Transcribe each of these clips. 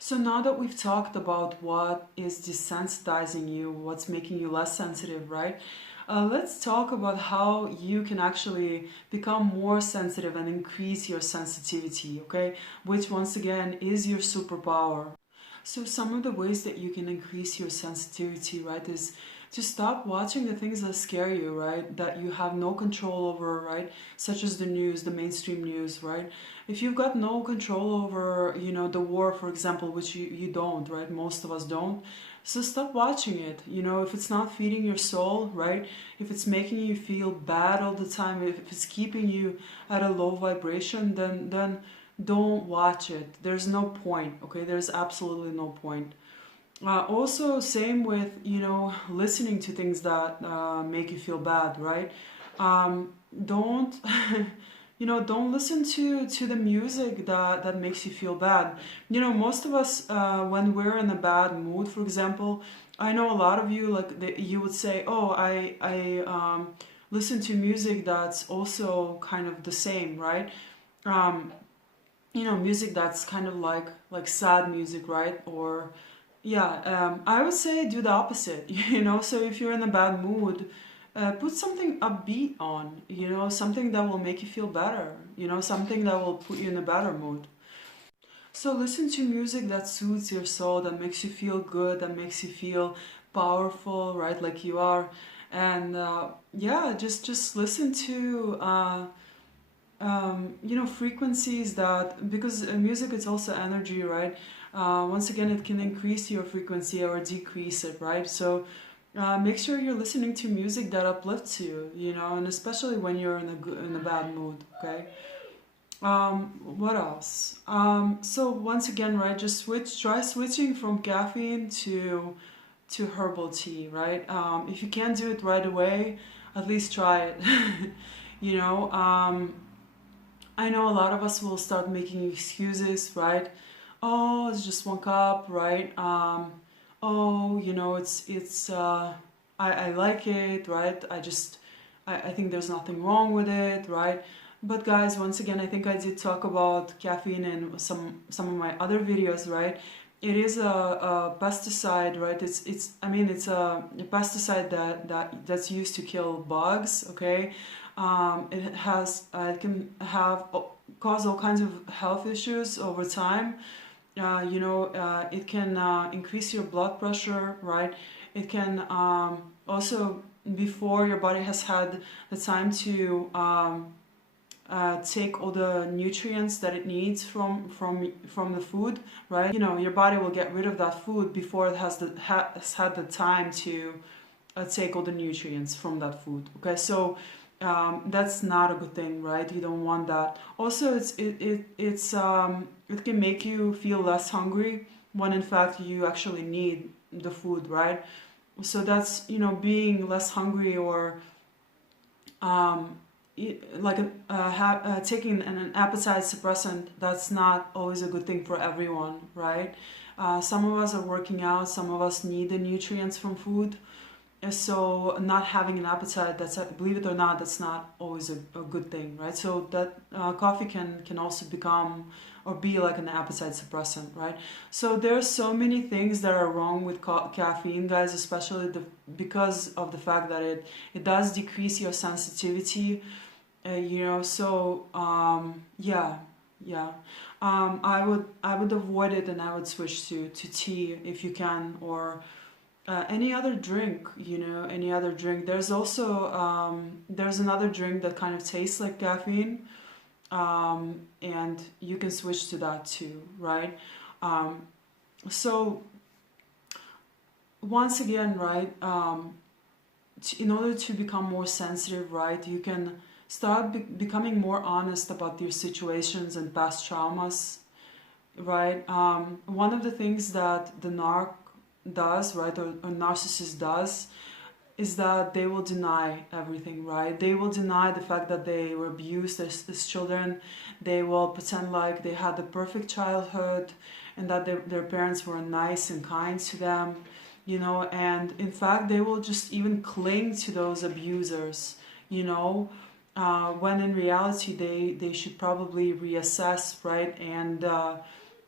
So now that we've talked about what is desensitizing you, what's making you less sensitive, right? Let's talk about how you can actually become more sensitive and increase your sensitivity, okay? Which once again is your superpower. So some of the ways that you can increase your sensitivity, right, is to stop watching the things that scare you, right, that you have no control over, right, such as the news, the mainstream news, right? If you've got no control over, the war, for example, which you don't, right, most of us don't, so stop watching it. If it's not feeding your soul, right, if it's making you feel bad all the time, if it's keeping you at a low vibration, then don't watch it. There's no point, okay? There's absolutely no point. Also, same with, listening to things that make you feel bad, right? Don't, don't listen to the music that makes you feel bad. Most of us, when we're in a bad mood, for example, I know a lot of you, like, you would say, oh, I listen to music that's also kind of the same, right? Um, music that's kind of like sad music, right? Or yeah, I would say do the opposite. So if you're in a bad mood, put something upbeat on, something that will make you feel better, something that will put you in a better mood. So listen to music that soothes your soul, that makes you feel good, that makes you feel powerful, right, like you are. And yeah, just listen to frequencies that, because music is also energy, right? Once again, it can increase your frequency or decrease it, right? So make sure you're listening to music that uplifts you, and especially when you're in a bad mood, okay? What else? So once again, right, just try switching from caffeine to herbal tea, right? If you can't do it right away, at least try it. you know, um, I know a lot of us will start making excuses, right? Oh, it's just one cup, right? Oh, I like it, right? I think there's nothing wrong with it, right? But guys, once again, I think I did talk about caffeine in some of my other videos, right? It is a pesticide, right? It's a pesticide that's used to kill bugs, okay? It can have cause all kinds of health issues over time. It can increase your blood pressure, right? It can also, before your body has had the time to take all the nutrients that it needs from the food, right? Your body will get rid of that food before it has had the time to take all the nutrients from that food. Okay, so that's not a good thing, right? You don't want that. Also, it can make you feel less hungry when in fact you actually need the food, right? So that's, being less hungry, or um, taking an appetite suppressant. That's not always a good thing for everyone, right? Some of us are working out, some of us need the nutrients from food. So not having an appetite, believe it or not, that's not always a good thing, right? So that coffee can also become or be like an appetite suppressant, right? So there are so many things that are wrong with caffeine, guys, especially because of the fact that it does decrease your sensitivity. So yeah. I would avoid it, and I would switch to tea if you can, or any other drink, any other drink. There's also there's another drink that kind of tastes like caffeine, and you can switch to that too, right? Um, so once again, right, in order to become more sensitive, right, you can start becoming more honest about your situations and past traumas, right? One of the things that the narc does, right, or narcissist does, is that they will deny everything, right? They will deny the fact that they were abused as children. They will pretend like they had the perfect childhood and that their parents were nice and kind to them, and in fact they will just even cling to those abusers, when in reality they should probably reassess, right? And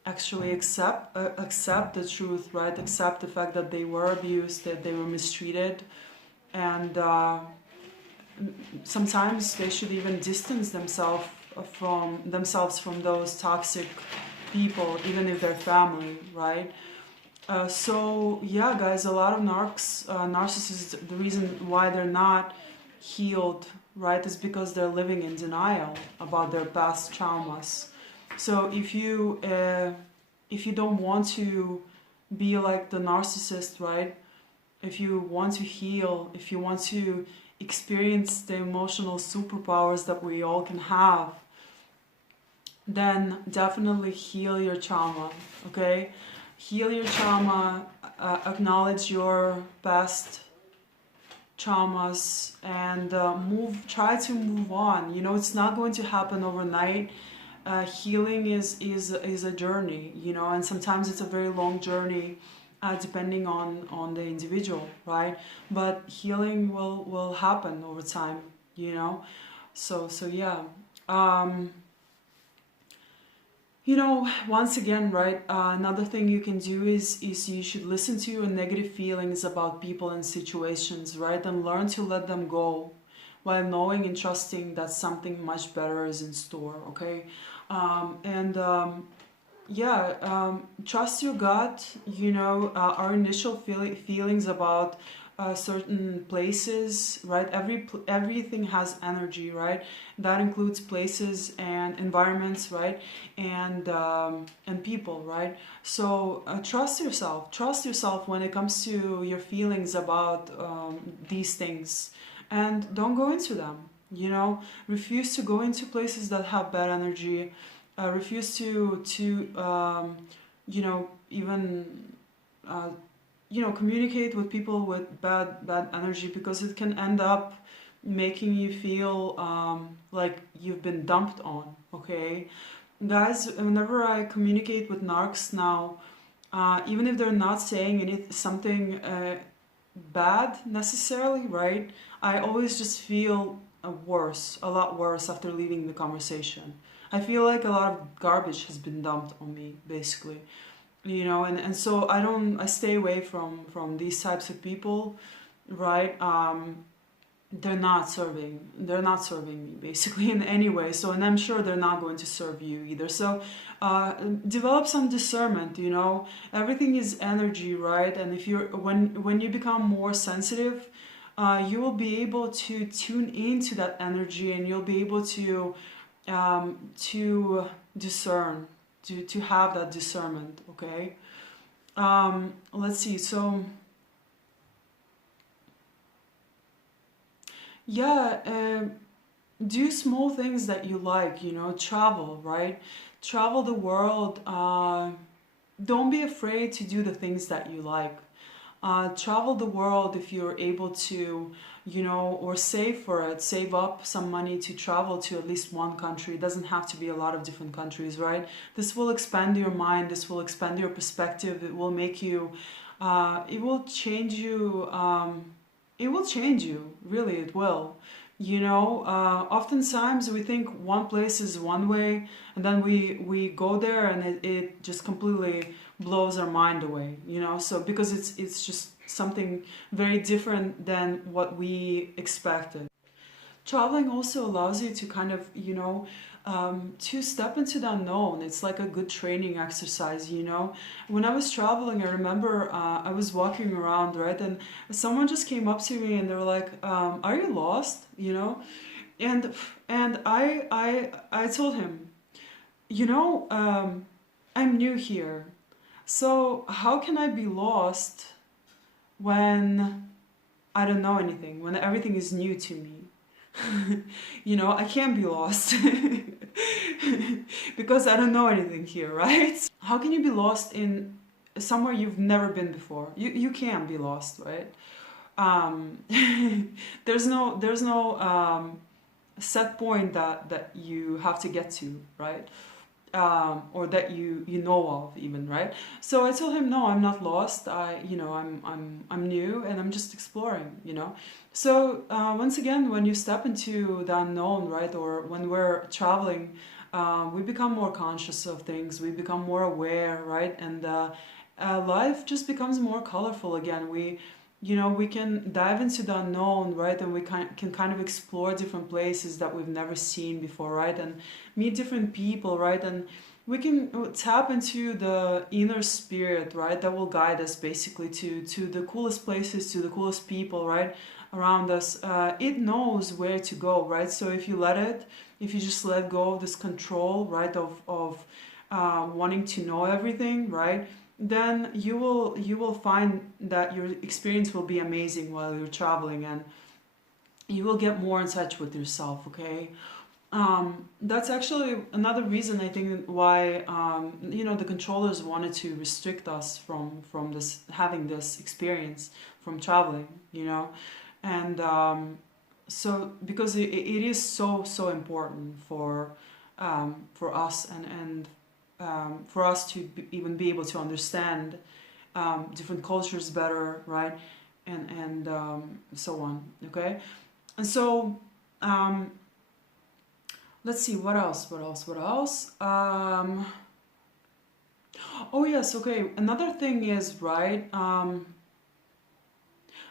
actually accept the truth, right? Accept the fact that they were abused, that they were mistreated, and sometimes they should even distance themselves from those toxic people, even if they're family, right? So yeah, guys, a lot of narcissists, the reason why they're not healed, right, is because they're living in denial about their past traumas. So if you don't want to be like the narcissist, right? If you want to heal, if you want to experience the emotional superpowers that we all can have, then definitely heal your trauma, okay? Heal your trauma, acknowledge your past traumas, and try to move on. You know, it's not going to happen overnight. Healing is a journey, you know, and sometimes it's a very long journey, depending on the individual, right? But healing will happen over time, you know. So yeah. You know, once again, right, another thing you can do is you should listen to your negative feelings about people and situations, right, and learn to let them go while knowing and trusting that something much better is in store, okay? And yeah, trust your gut. You know, our initial feelings about certain places, right? Everything has energy, right? That includes places and environments, right? And people, right? So trust yourself. Trust yourself when it comes to your feelings about these things, and don't go into them. You know, refuse to go into places that have bad energy. Refuse to you know, even you know, communicate with people with bad energy, because it can end up making you feel like you've been dumped on, okay? Guys, whenever I communicate with narcs now, even if they're not saying something bad necessarily, right, I always just feel a lot worse after leaving the conversation. I feel like a lot of garbage has been dumped on me, basically, you know, and so I stay away from these types of people, right? They're not serving me, basically, in any way. So, and I'm sure they're not going to serve you either. So develop some discernment, you know. Everything is energy, right? And if you're when you become more sensitive, you will be able to tune into that energy, and you'll be able to discern, to have that discernment, okay? Let's see. So yeah, do small things that you like, you know, travel, right? Travel the world. Don't be afraid to do the things that you like. Travel the world if you're able to, you know, or save for it. Save up some money to travel to at least one country. It doesn't have to be a lot of different countries, right? This will expand your mind. This will expand your perspective. It will make you, it will change you. It will change you, really, it will. You know, oftentimes we think one place is one way, and then we go there, and it just completely blows our mind away, you know. So because it's just something very different than what we expected. Traveling also allows you to kind of, you know, to step into the unknown. It's like a good training exercise, you know. When I was traveling, I remember I was walking around, right, and someone just came up to me and they were like, "Are you lost?" You know, and I told him, you know, I'm new here, so how can I be lost when I don't know anything, when everything is new to me? You know, I can't be lost because I don't know anything here, right? How can you be lost in somewhere you've never been before? You can't be lost, right? Um, there's no set point that you have to get to, right? Or that you know of, even, right? So I told him, no, I'm not lost. I'm new, and I'm just exploring, you know. So once again, when you step into the unknown, right, or when we're traveling, We become more conscious of things, we become more aware, right? And life just becomes more colorful again. We can dive into the unknown, right? And we can kind of explore different places that we've never seen before, right? And meet different people, right? And we can tap into the inner spirit, right? That will guide us basically to the coolest places, to the coolest people, right? Around us. It knows where to go, right? So if you just let go of this control, right? Of wanting to know everything, right? Then you will find that your experience will be amazing while you're traveling, and you will get more in touch with yourself. Okay. That's actually another reason I think why the controllers wanted to restrict us from this having this experience from traveling, and so because it is so important for us, and for us to even be able to understand different cultures better, right? And so on. Okay. And so let's see, what else. Oh yes, okay, another thing is, right,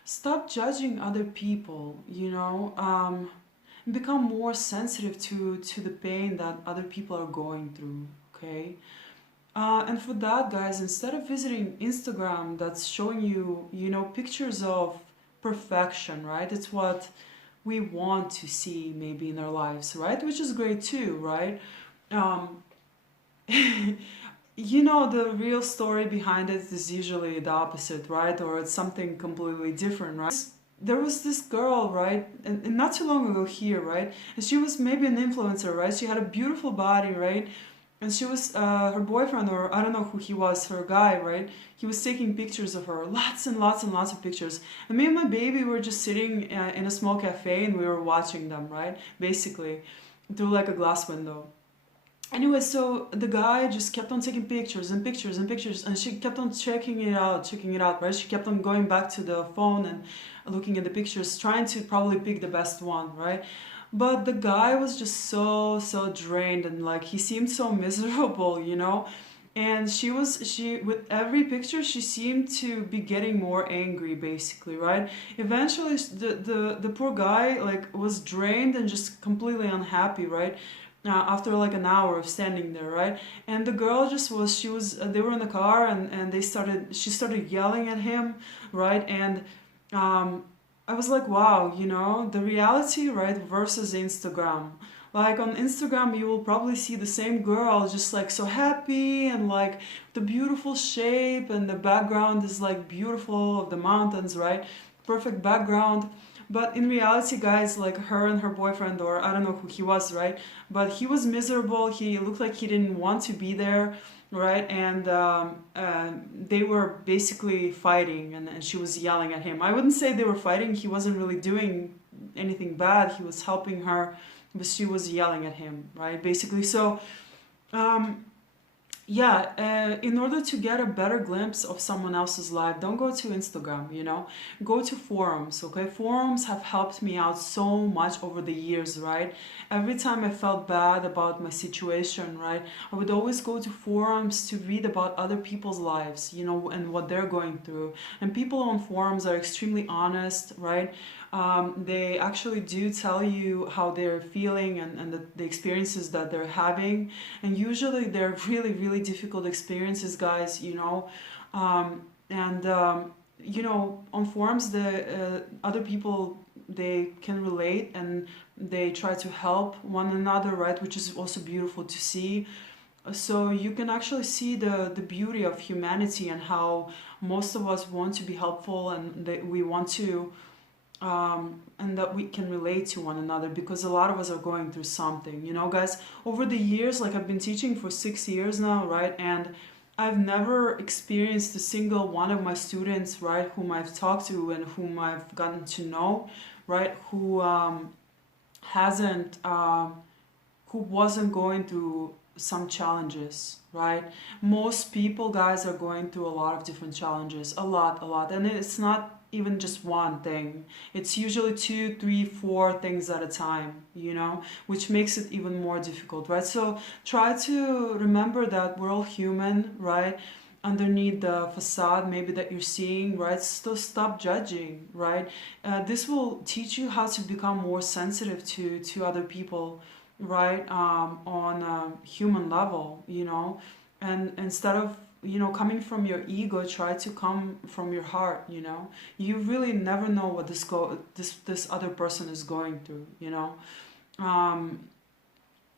stop judging other people, become more sensitive to the pain that other people are going through. Okay. And for that, guys, instead of visiting Instagram that's showing you, pictures of perfection, right? It's what we want to see maybe in our lives, right? Which is great too, right? Um, the real story behind it is usually the opposite, right? Or it's something completely different, right? There was this girl, right? And not too long ago here, right? And she was maybe an influencer, right? She had a beautiful body, right? And she was her boyfriend, or I don't know who he was, her guy, right? He was taking pictures of her, lots and lots and lots of pictures. And me and my baby were just sitting in a small cafe, and we were watching them, right? Basically, through like a glass window. Anyway, so the guy just kept on taking pictures and pictures and pictures, and she kept on checking it out, right? She kept on going back to the phone and looking at the pictures, trying to probably pick the best one, right? But the guy was just so drained, and like he seemed so miserable, And she with every picture she seemed to be getting more angry, basically, right? Eventually the poor guy like was drained and just completely unhappy, right? After like an hour of standing there, right? And the girl just was she was they were in the car, and she started yelling at him, right? And um I was like, wow, the reality, right, versus Instagram. Like on Instagram, you will probably see the same girl just like so happy, and like the beautiful shape, and the background is like beautiful of the mountains, right? Perfect background. But in reality, guys, like her and her boyfriend, or I don't know who he was, right? But he was miserable. He looked like he didn't want to be there, right? And they were basically fighting, and she was yelling at him. I wouldn't say they were fighting. He wasn't really doing anything bad. He was helping her, but she was yelling at him, right? Basically. So um, yeah, in order to get a better glimpse of someone else's life, don't go to Instagram, go to forums. Okay, forums have helped me out so much over the years, right? Every time I felt bad about my situation, right, I would always go to forums to read about other people's lives, and what they're going through. And people on forums are extremely honest, right? They actually do tell you how they're feeling, and the experiences that they're having. And usually they're really, really difficult experiences, guys, on forums, the other people, they can relate, and they try to help one another, right? Which is also beautiful to see. So you can actually see the beauty of humanity, and how most of us want to be helpful, and that we want to and that we can relate to one another, because a lot of us are going through something, guys. Over the years, like I've been teaching for 6 years now, right? And I've never experienced a single one of my students, right, whom I've talked to and whom I've gotten to know, right, who hasn't who wasn't going through some challenges, right? Most people, guys, are going through a lot of different challenges, a lot, and it's not even just one thing. It's usually two, three, four things at a time, you know, which makes it even more difficult, right? So try to remember that we're all human, right? Underneath the facade maybe that you're seeing, right? So stop judging, right? This will teach you how to become more sensitive to other people, right? On a human level, you know, and instead of, you know, coming from your ego, try to come from your heart, you know. You really never know what this other person is going through, you know. um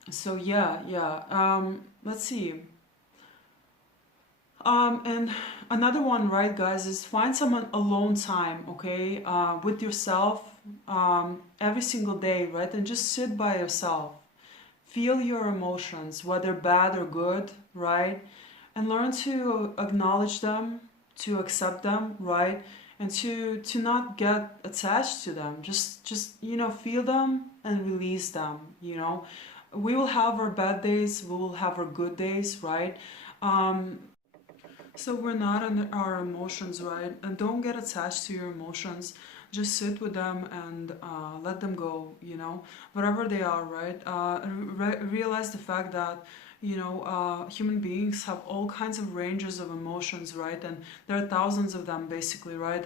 so yeah, let's see. And another one, right, guys, is find someone alone time, okay, with yourself, every single day, right? And just sit by yourself. Feel your emotions, whether bad or good, right? And learn to acknowledge them, to accept them, right? And to not get attached to them. Just you know, feel them and release them, you know. We will have our bad days, we will have our good days, right? Um, so we're not in our emotions, right? And don't get attached to your emotions. Just sit with them and let them go, you know, whatever they are, right? Realize the fact that, you know, human beings have all kinds of ranges of emotions, right? And there are thousands of them, basically, right?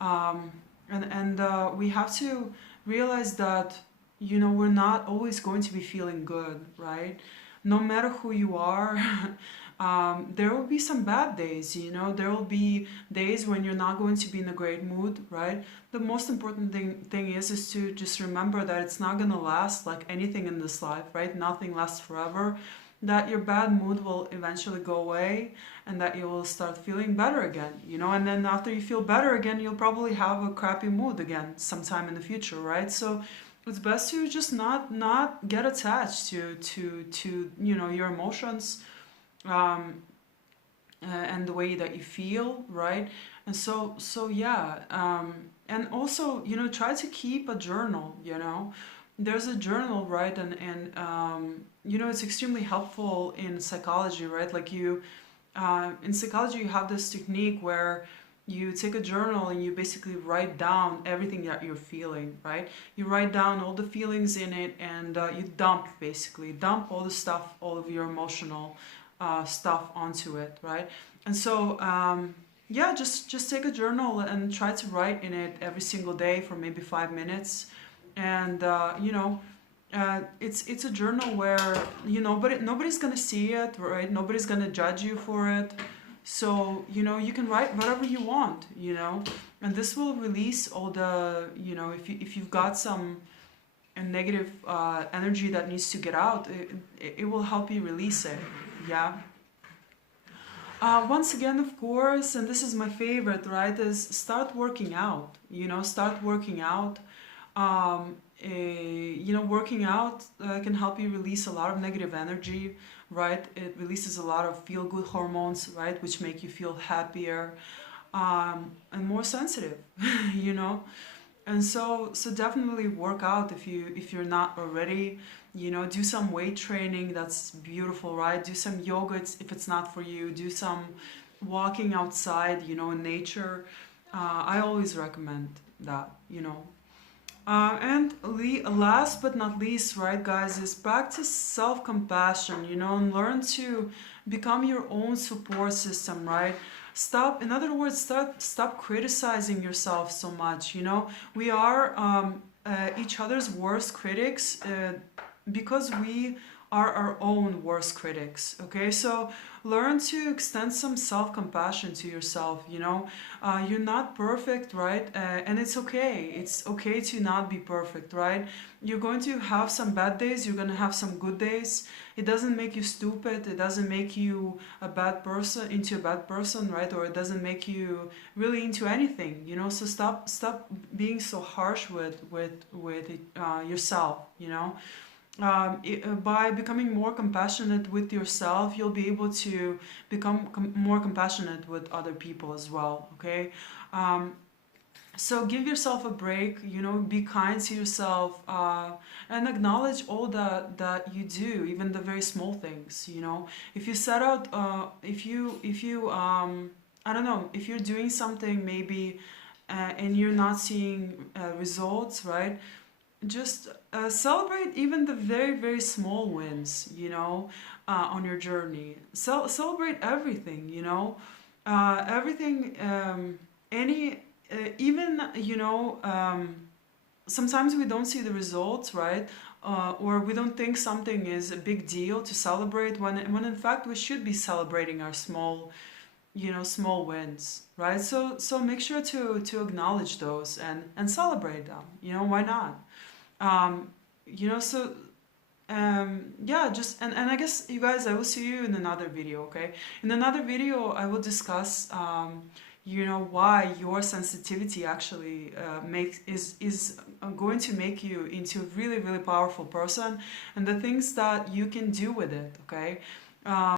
Um, and we have to realize that, you know, we're not always going to be feeling good, right? No matter who you are. There will be some bad days, you know, there will be days when you're not going to be in a great mood, right? The most important thing is to just remember that it's not going to last like anything in this life, right? Nothing lasts forever, that your bad mood will eventually go away and that you will start feeling better again, you know, and then after you feel better again, you'll probably have a crappy mood again sometime in the future, right? So it's best to just not get attached to you know, your emotions, um, and the way that you feel, right? And so yeah, and also, you know, try to keep a journal, you know. There's a journal, right? And you know, it's extremely helpful in psychology, right? Like you, in psychology, you have this technique where you take a journal and you basically write down everything that you're feeling, right? You write down all the feelings in it, and you dump all the stuff, all of your emotional stuff onto it, right? And so yeah, just take a journal and try to write in it every single day for maybe 5 minutes, and you know, it's a journal where, you know, but nobody's gonna see it, right? Nobody's gonna judge you for it. So, you know, you can write whatever you want, you know, and this will release all the, you know, if you've got some negative energy that needs to get out, it will help you release it. Yeah. Once again, of course, and this is my favorite, right, is start working out. You know, start working out. You know, working out can help you release a lot of negative energy, right? It releases a lot of feel-good hormones, right, which make you feel happier, and more sensitive, you know. And so definitely work out if you're not already, you know. Do some weight training, that's beautiful, right? Do some yoga if it's not for you. Do some walking outside, you know, in nature. I always recommend that, you know. And last but not least, right, guys, is practice self-compassion, you know, and learn to become your own support system, right? Stop, in other words, stop criticizing yourself so much, you know. We are each other's worst critics, because we are our own worst critics, okay? So learn to extend some self-compassion to yourself, you know. You're not perfect, right? And it's okay to not be perfect, right? You're going to have some bad days, you're going to have some good days. It doesn't make you stupid, it doesn't make you a bad person, right? Or it doesn't make you really into anything, you know. So stop being so harsh with yourself, you know. By becoming more compassionate with yourself, you'll be able to become more compassionate with other people as well, okay? um, So give yourself a break, you know, be kind to yourself, and acknowledge all that you do, even the very small things, you know. If you set out, if you I don't know, if you're doing something maybe, and you're not seeing results, right? Just celebrate even the very, very small wins, you know, on your journey. Celebrate everything, you know, everything, any, even, you know, sometimes we don't see the results, right? Or we don't think something is a big deal to celebrate, when in fact we should be celebrating our small, you know, small wins, right? So make sure to acknowledge those and celebrate them, you know, why not? um, you know, so yeah, just and I guess you guys, I will see you in another video, okay? In another video I will discuss, you know, why your sensitivity actually makes is going to make you into a really, really powerful person, and the things that you can do with it, okay?